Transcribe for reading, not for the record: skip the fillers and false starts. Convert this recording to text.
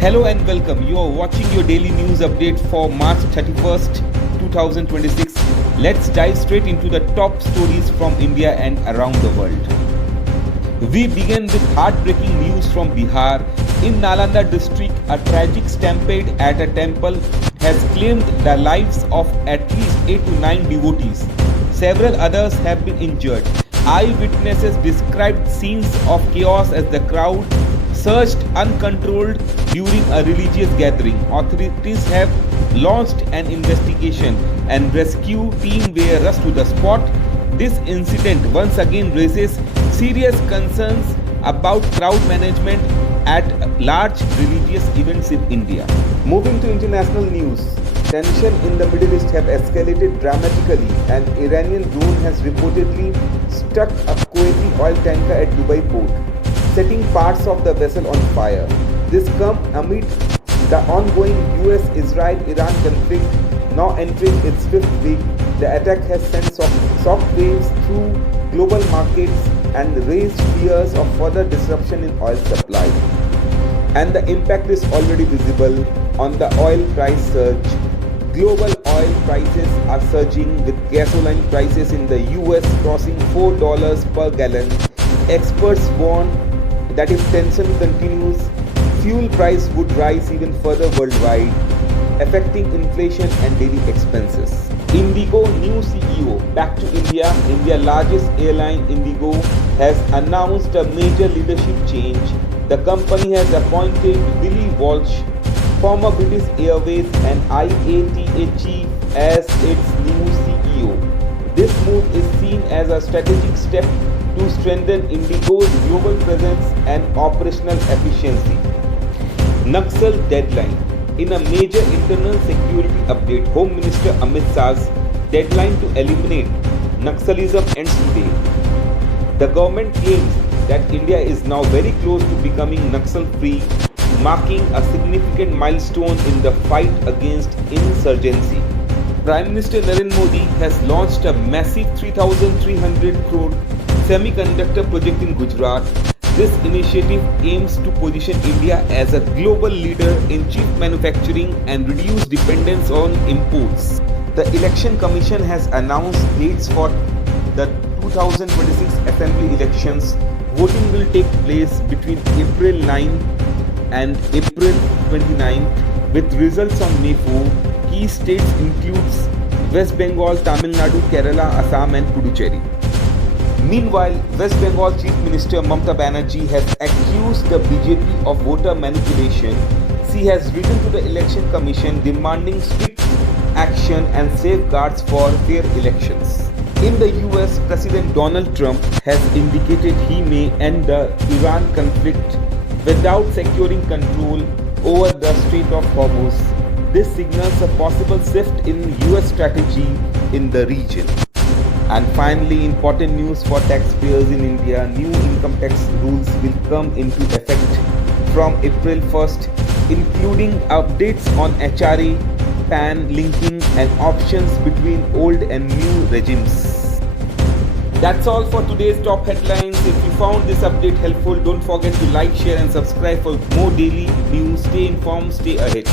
Hello and welcome. You are watching your daily news update for March 31st, 2026. Let's dive straight into the top stories from India and around the world. We begin with heartbreaking news from Bihar. In Nalanda district, a tragic stampede at a temple has claimed the lives of at least 8 to 9 devotees. Several others have been injured. Eyewitnesses described scenes of chaos as the crowd surged uncontrolled during a religious gathering. Authorities have launched an investigation and rescue team were rushed to the spot. This incident once again raises serious concerns about crowd management at large religious events in India. Moving to international news, tension in the Middle East have escalated dramatically. An Iranian drone has reportedly struck a Kuwaiti oil tanker at Dubai port, setting parts of the vessel on fire. This comes amid the ongoing US-Israel-Iran conflict now entering its fifth week. The attack has sent shock waves through global markets and raised fears of further disruption in oil supply. And the impact is already visible on the oil price surge. Global oil prices are surging with gasoline prices in the US crossing $4 per gallon. Experts warn that if tension continues, fuel price would rise even further worldwide, affecting inflation and daily expenses. Indigo new CEO back to India. India's largest airline Indigo has announced a major leadership change. The company has appointed Billy Walsh, former British Airways and IATA chief, as its new CEO. This move is seen as a strategic step to strengthen Indigo's global presence and operational efficiency. Naxal deadline. In a major internal security update, Home Minister Amit Shah's deadline to eliminate Naxalism ends today. The government claims that India is now very close to becoming Naxal-free, marking a significant milestone in the fight against insurgency. Prime Minister Narendra Modi has launched a massive 3,300 crore semiconductor project in Gujarat. This initiative aims to position India as a global leader in chip manufacturing and reduce dependence on imports. The Election Commission has announced dates for the 2026 Assembly elections. Voting will take place between April 9 and April 29 with results on May 4. Key states includes West Bengal, Tamil Nadu, Kerala, Assam and Puducherry. Meanwhile, West Bengal Chief Minister Mamata Banerjee has accused the BJP of voter manipulation. She has written to the Election Commission demanding strict action and safeguards for fair elections. In the US, President Donald Trump has indicated he may end the Iran conflict without securing control over the Strait of Hormuz. This signals a possible shift in US strategy in the region. And finally, important news for taxpayers in India. New income tax rules will come into effect from April 1st, including updates on HRA, PAN linking and options between old and new regimes. That's all for today's top headlines. If you found this update helpful, don't forget to like, share and subscribe for more daily news. Stay informed, stay ahead.